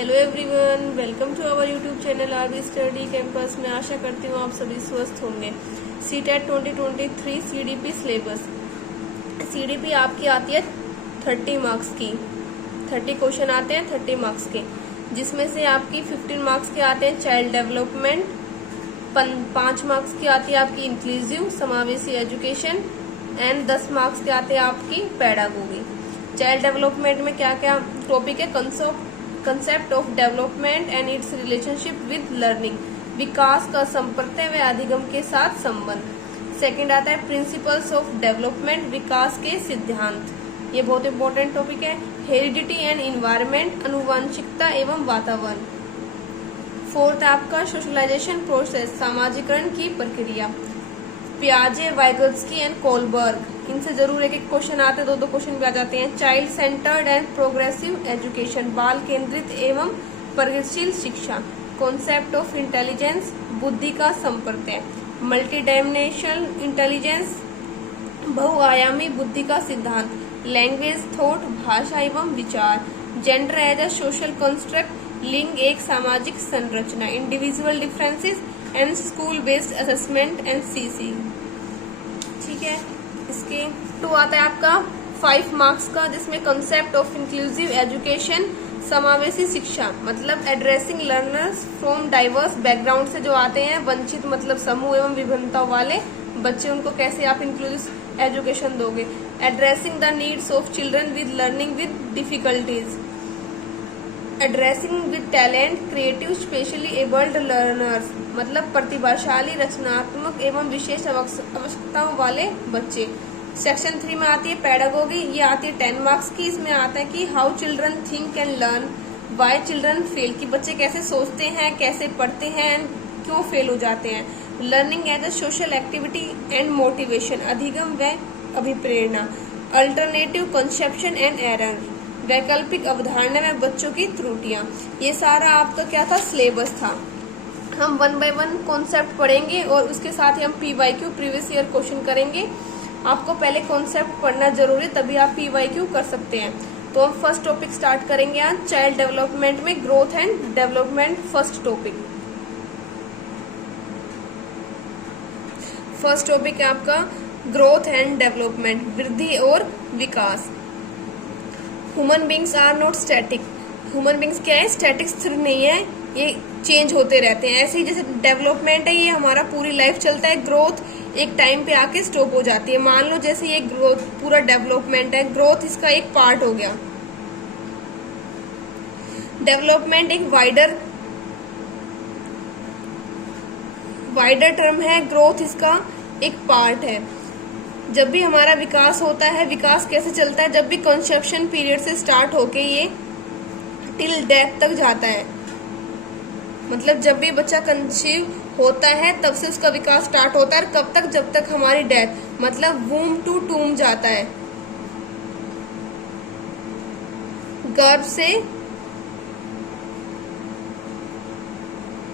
Hello everyone, welcome to our YouTube channel RB study campus. मैं आशा करती हूँ आप सभी स्वस्थ होंगे। CTET 2023 CDP syllabus. सीडीपी आपकी आती है 30 मार्क्स की। 30 क्वेश्चन आते हैं 30 मार्क्स के, जिसमें से आपकी 15 मार्क्स के आते हैं चाइल्ड डेवलपमेंट, 5 मार्क्स की आती है आपकी इंक्लूसिव समावेशी एजुकेशन एंड 10 मार्क्स के आते हैं आपकी पेडागोगी। चाइल्ड डेवलपमेंट में क्या क्या टॉपिक है? Concept of development and its relationship with learning, विकास का संप्रत्यय व अधिगम के साथ संबंध। सेकंड आता है प्रिंसिपल्स ऑफ डेवलपमेंट, विकास के सिद्धांत, ये बहुत इंपॉर्टेंट टॉपिक है। हेरिडिटी एंड इन्वायरमेंट, अनुवांशिकता एवं वातावरण। फोर्थ आपका सोशलाइजेशन प्रोसेस, सामाजिकरण की प्रक्रिया। पियाजे, वाइगोत्स्की एंड कोलबर्ग, इनसे जरूर एक एक क्वेश्चन आते हैं, दो क्वेश्चन भी आ जाते हैं। Child centred and progressive education, बाल केंद्रित एवं प्रगतिशील शिक्षा। कॉन्सेप्ट ऑफ इंटेलिजेंस, बुद्धि का संप्रत्यय। मल्टी डायमेंशनल इंटेलिजेंस, बहुआयामी बुद्धि का सिद्धांत। लैंग्वेज, थॉट, भाषा एवं विचार। Gender as a social construct, लिंग एक सामाजिक संरचना। Individual differences and school based assessment and CC. ठीक है, इसके 2 आता है आपका 5 मार्क्स का, जिसमें कंसेप्ट ऑफ इंक्लूसिव एजुकेशन, समावेशी शिक्षा, मतलब addressing learners from diverse background से जो आते हैं, वंचित मतलब समूह एवं विभिन्नता वाले बच्चे, उनको कैसे आप इंक्लूसिव एजुकेशन दोगे। Addressing the needs of children with learning with difficulties. Addressing with talent, creative specially abled learners, मतलब प्रतिभाशाली, रचनात्मक एवं विशेष आवश्यकताओं वाले बच्चे। सेक्शन 3 में आती है पेडागोगी, ये आती है 10 मार्क्स की। इसमें आता है कि how children think and learn, why children fail, कि बच्चे कैसे सोचते हैं, कैसे पढ़ते हैं, क्यों फेल हो जाते हैं। Learning as a social activity and motivation, अधिगम व अभिप्रेरणा। अल्टरनेटिव कंसेप्शन एंड एरर, वैकल्पिक अवधारणा में बच्चों की त्रुटियां। ये सारा आपका क्या था? सिलेबस था। हम 1 बाय 1 कॉन्सेप्ट पढ़ेंगे और उसके साथ ही हम PYQ प्रीवियस ईयर क्वेश्चन करेंगे। आपको पहले कॉन्सेप्ट पढ़ना जरूरी, तभी आप PYQ कर सकते हैं। तो हम फर्स्ट टॉपिक स्टार्ट करेंगे आज चाइल्ड डेवलपमेंट में, growth and development. First topic है आपका ग्रोथ एंड डेवलपमेंट, वृद्धि और विकास। Human beings are not static. Human beings क्या है? स्टैटिक, स्थिर नहीं है, ये चेंज होते रहते हैं। ऐसे ही जैसे डेवलपमेंट है, ये हमारा पूरी लाइफ चलता है। ग्रोथ एक टाइम पे आके स्टॉप हो जाती है। मान लो जैसे ये ग्रोथ पूरा डेवलपमेंट है, ग्रोथ इसका एक पार्ट हो गया। डेवलपमेंट एक वाइडर टर्म है, ग्रोथ इसका एक पार्ट है। जब भी हमारा विकास होता है, विकास कैसे चलता है? जब भी कंसेप्शन पीरियड से स्टार्ट होके ये टिल डेथ तक जाता है, मतलब जब भी बच्चा कंसीव होता है तब से उसका विकास स्टार्ट होता है। कब तक? जब तक हमारी डेथ, मतलब वूम टू टूम जाता है, गर्भ से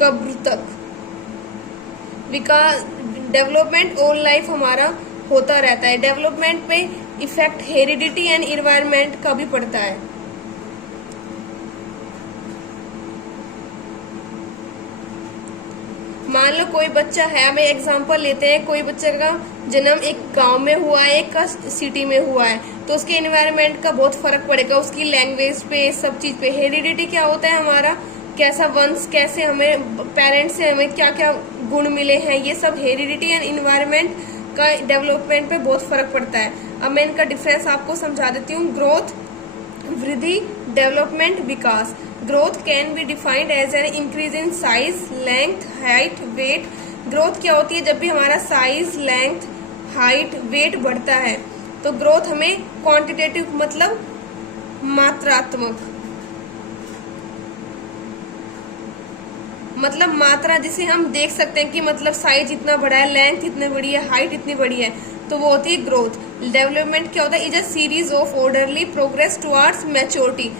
कब्र तक। विकास, डेवलपमेंट ऑल लाइफ हमारा होता रहता है। डेवलपमेंट पे इफेक्ट हेरिडिटी एंड इन्वायरमेंट का भी पड़ता है। मान लो कोई बच्चा है, हमें एग्जांपल लेते हैं, कोई बच्चे का जन्म एक गांव में हुआ है, एक का सिटी में हुआ है, तो उसके एनवायरनमेंट का बहुत फर्क पड़ेगा, उसकी लैंग्वेज पे, सब चीज पे। हेरिडिटी क्या होता है? हमारा कैसा वंश, कैसे हमें पेरेंट्स से हमें क्या क्या गुण मिले हैं, ये सब हेरिडिटी एंड इन्वायरमेंट का डेवलपमेंट पे बहुत फर्क पड़ता है। अब मैं इनका डिफरेंस आपको समझा देती हूँ। ग्रोथ, वृद्धि, डेवलपमेंट, विकास। Growth can be defined as an increase in size, length, height, weight. Growth क्या होती है? जब भी हमारा साइज, लेंथ, हाइट, वेट बढ़ता है, तो ग्रोथ हमें क्वांटिटेटिव मतलब मात्रात्मक, मतलब मात्रा जिसे हम देख सकते हैं कि मतलब साइज इतना बड़ा है, लेंथ इतनी बड़ी है, हाइट इतनी बड़ी है, तो वो होती है ग्रोथ। डेवलपमेंट क्या होता है? Is a series of orderly progress towards maturity,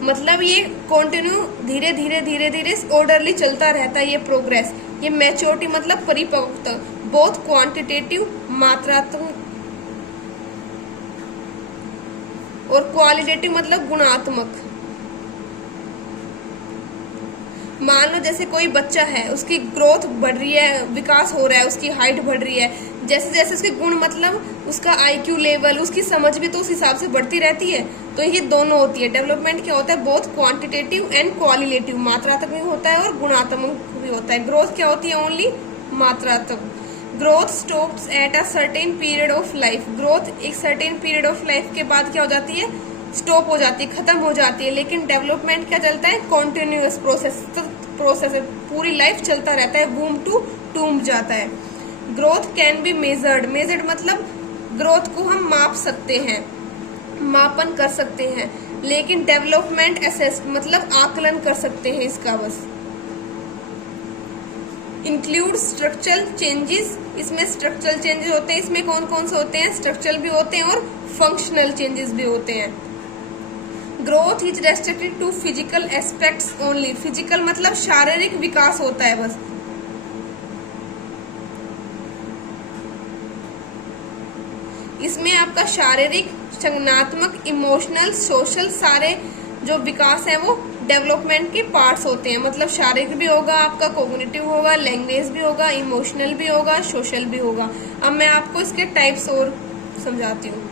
मतलब ये कंटिन्यू धीरे धीरे धीरे धीरे ऑर्डरली चलता रहता है ये प्रोग्रेस। ये मैच्योरिटी मतलब परिपक्वता, बोथ क्वांटिटेटिव मात्रात्मक और क्वालिटेटिव मतलब गुणात्मक। मान लो जैसे कोई बच्चा है, उसकी ग्रोथ बढ़ रही है, विकास हो रहा है, उसकी हाइट बढ़ रही है, जैसे जैसे उसके गुण मतलब उसका आईक्यू लेवल, उसकी समझ भी तो उस हिसाब से बढ़ती रहती है। तो ये दोनों होती है। डेवलपमेंट क्या होता है, बोथ क्वांटिटेटिव एंड क्वालिटेटिव, मात्रात्मक भी होता है और गुणात्मक भी होता है। ग्रोथ क्या होती है, ओनली मात्रात्मक। Growth stops at a certain period of life. Growth एक सर्टेन पीरियड ऑफ लाइफ के बाद क्या हो जाती है, स्टॉप हो जाती है, खत्म हो जाती है। लेकिन डेवलपमेंट क्या चलता है, कॉन्टिन्यूअस प्रोसेस है, पूरी लाइफ चलता रहता है, वूम टू टूम जाता है। Growth can be measured. Measured मतलब ग्रोथ को हम माप सकते हैं, मापन कर सकते हैं। लेकिन डेवलपमेंट असेस्ड मतलब आकलन कर सकते हैं इसका बस। Include structural changes. इसमें स्ट्रक्चरल चेंजेस होते हैं। इसमें कौन कौन से होते हैं, स्ट्रक्चरल भी होते हैं और फंक्शनल चेंजेस भी होते हैं। Growth is restricted to physical aspects only. Physical मतलब शारीरिक विकास होता है बस। इसमें आपका शारीरिक, संज्ञानात्मक, इमोशनल, सोशल सारे जो विकास है वो डेवलपमेंट के पार्ट्स होते हैं। मतलब शारीरिक भी होगा आपका, कोग्निटिव होगा, लैंग्वेज भी होगा, इमोशनल भी होगा, सोशल भी होगा। अब मैं आपको इसके टाइप्स और समझाती हूँ।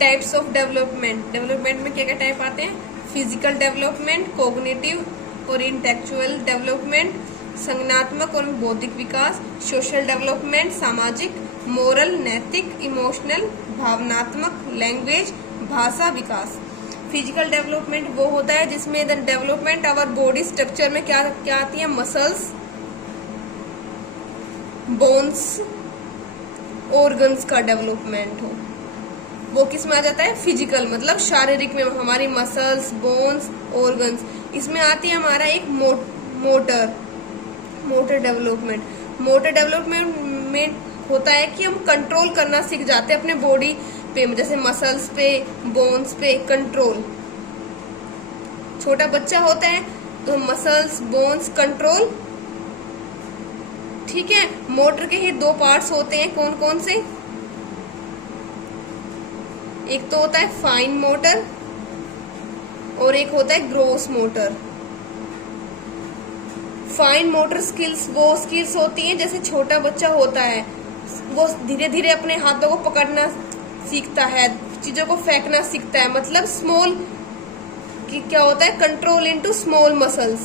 Types of development. डेवलपमेंट में क्या क्या टाइप आते हैं, फिजिकल डेवलपमेंट, कोग्निटिव और इंटेलेक्चुअल डेवलपमेंट, संज्ञानात्मक और बौद्धिक विकास, सोशल डेवलपमेंट, सामाजिक, मोरल नैतिक, इमोशनल भावनात्मक, लैंग्वेज भाषा विकास। फिजिकल डेवलपमेंट वो होता है जिसमें the development our body structure में क्या क्या आती है, मसल्स, बोन्स, ऑर्गन्स का डेवलपमेंट हो, वो किस में आ जाता है, फिजिकल मतलब शारीरिक में हमारी मसल्स, बोन्स, ऑर्गन्स। इसमें आती है हमारा एक मोटर डेवलपमेंट। मोटर डेवलपमेंट में होता है कि हम कंट्रोल करना सीख जाते हैं अपने बॉडी पे, जैसे मसल्स पे, बोन्स पे कंट्रोल। छोटा बच्चा होता है तो मसल्स, बोन्स, कंट्रोल, ठीक है। मोटर के ही दो पार्ट्स होते हैं, कौन कौन से, एक तो होता है फाइन मोटर और एक होता है gross motor. Fine motor skills वो स्किल्स होती हैं, जैसे छोटा बच्चा होता है वो धीरे धीरे अपने हाथों को पकड़ना सीखता है, चीजों को फेंकना सीखता है, मतलब स्मॉल की क्या होता है, कंट्रोल इनटू स्मॉल मसल्स।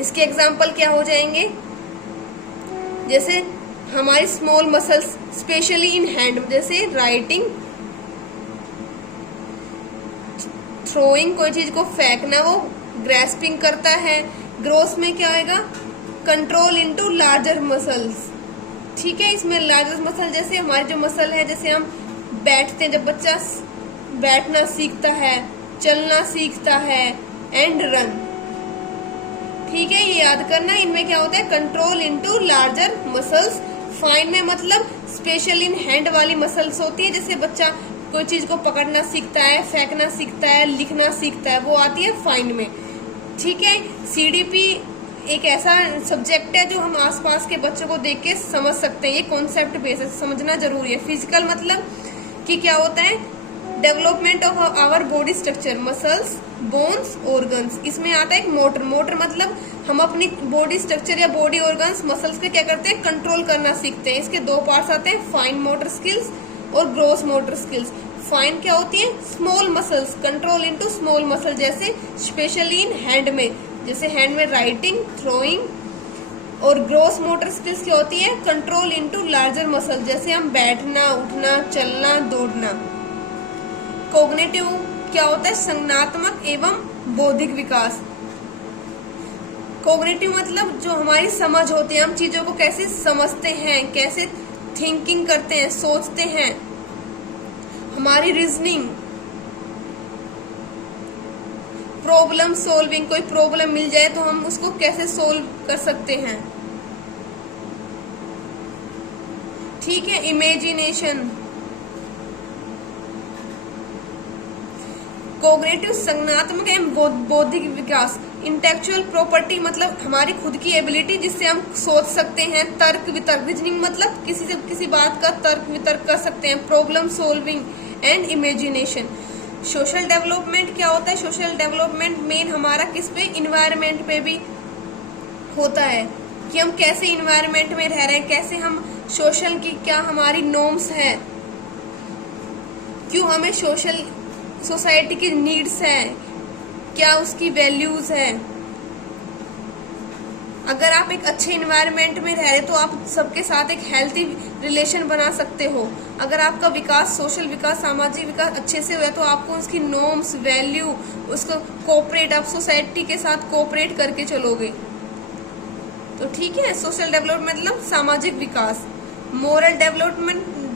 इसके एग्जांपल क्या हो जाएंगे, जैसे हमारी small muscles specially in hand, जैसे राइटिंग, थ्रोइंग, कोई चीज को फेंकना, वो ग्रैस्पिंग करता है। ग्रोथ में क्या आएगा, कंट्रोल इनटू लार्जर मसल्स, ठीक है। इसमें लार्जर मसल जैसे हमारी जो मसल है, जैसे हम बैठते हैं, जब बच्चा बैठना सीखता है, चलना सीखता है, एंड रन, ठीक है, ये याद करना। इनमें क्या होता है, control into larger muscles. Fine में मतलब स्पेशल इन हैंड वाली मसल्स होती है, जैसे बच्चा कोई चीज को पकड़ना सीखता है, फेंकना सीखता है, लिखना सीखता है, वो आती है फाइन में, ठीक है। सीडीपी एक ऐसा सब्जेक्ट है जो हम आसपास के बच्चों को देख के समझ सकते हैं, ये कॉन्सेप्ट बेसिस समझना जरूरी है। फिजिकल मतलब कि क्या होता है, development of our body structure, muscles, bones, organs. इसमें आता है एक मोटर। मोटर मतलब हम अपनी बॉडी स्ट्रक्चर या बॉडी ऑर्गन्स, मसल्स पे क्या करते हैं, कंट्रोल करना सीखते हैं। इसके दो पार्ट्स आते हैं, फाइन मोटर स्किल्स और ग्रोस मोटर स्किल्स। फाइन क्या होती है, small muscles, control into small muscle, जैसे स्पेशली इन हैंड में, जैसे हैंड में राइटिंग, थ्रोइंग। और ग्रोस मोटर स्किल्स क्या होती है, कंट्रोल इनटू लार्जर मसल, जैसे हम बैठना, उठना, चलना, दौड़ना। कोग्निटिव क्या होता है, संज्ञानात्मक एवं बौद्धिक विकास। कोग्निटिव मतलब जो हमारी समझ होती है, हम चीजों को कैसे समझते हैं, कैसे थिंकिंग करते हैं, सोचते हैं, हमारी रीजनिंग, प्रॉब्लम सोल्विंग, कोई प्रॉब्लम मिल जाए तो हम उसको कैसे सोल्व कर सकते हैं, ठीक है। इमेजिनेशन। कोग्निटिव संज्ञानात्मक एवं बौद्धिक विकास। इंटेलेक्चुअल प्रॉपर्टी मतलब हमारी खुद की एबिलिटी जिससे हम सोच सकते हैं। तर्क वितर्क, रीजनिंग मतलब किसी से किसी बात का तर्क वितर्क कर सकते हैं। Problem solving and imagination. Social development क्या होता है? सोशल डेवलपमेंट मेन हमारा किस पे, इन्वायरमेंट पे भी होता है कि हम कैसे इन्वायरमेंट में रह रहे हैं, कैसे हम सोशल की क्या हमारी नॉर्म्स है, क्यों हमें सोसाइटी की नीड्स है, क्या उसकी वैल्यूज है। अगर आप एक अच्छे इन्वायरमेंट में रह रहे तो आप सबके साथ एक हेल्थी रिलेशन बना सकते हो। अगर आपका विकास, सोशल विकास, सामाजिक विकास अच्छे से हुआ तो आपको उसकी नॉर्म्स, वैल्यू, उसको कोऑपरेट, आप सोसाइटी के साथ कोऑपरेट करके चलोगे तो ठीक है। सोशल डेवलपमेंट मतलब सामाजिक विकास। मोरल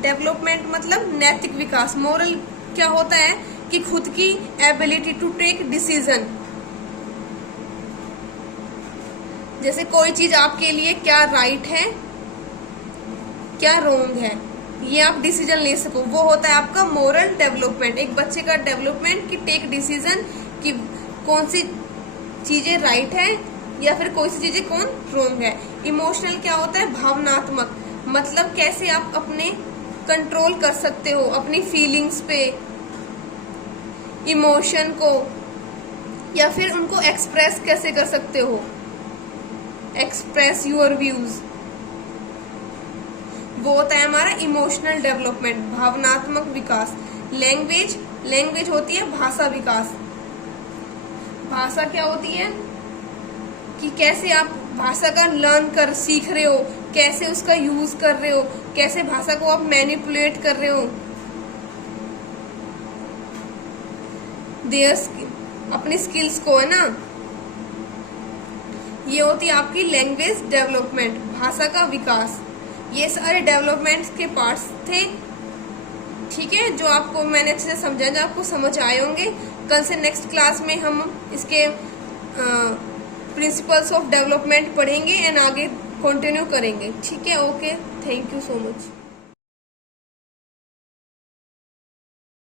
डेवलपमेंट मतलब नैतिक विकास। मोरल क्या होता है कि खुद की एबिलिटी टू टेक डिसीजन, जैसे कोई चीज आपके लिए क्या राइट है, क्या रॉन्ग है, ये आप डिसीजन ले सको, वो होता है आपका मोरल डेवलपमेंट। एक बच्चे का डेवलपमेंट कि टेक डिसीजन कि कौन सी चीजें राइट है या फिर कोई सी चीजें कौन रॉन्ग है। इमोशनल क्या होता है? भावनात्मक, मतलब कैसे आप अपने कंट्रोल कर सकते हो अपनी फीलिंग्स पे, इमोशन को, या फिर उनको एक्सप्रेस कैसे कर सकते हो, एक्सप्रेस योर व्यूज, वो होता है हमारा इमोशनल डेवलपमेंट, भावनात्मक विकास। लैंग्वेज होती है भाषा विकास। भाषा क्या होती है कि कैसे आप भाषा का लर्न कर सीख रहे हो, कैसे उसका यूज कर रहे हो, कैसे भाषा को आप मैनिपुलेट कर रहे हो, अपनी स्किल्स को, है ना। ये होती है आपकी लैंग्वेज डेवलपमेंट, भाषा का विकास। ये सारे डेवलपमेंट्स के पार्ट्स थे, ठीक है, जो आपको मैंने अच्छे से समझाया, जो आपको समझ आए होंगे। कल से नेक्स्ट क्लास में हम इसके प्रिंसिपल्स ऑफ डेवलपमेंट पढ़ेंगे एंड आगे कंटिन्यू करेंगे, ठीक है। Okay, thank you so much.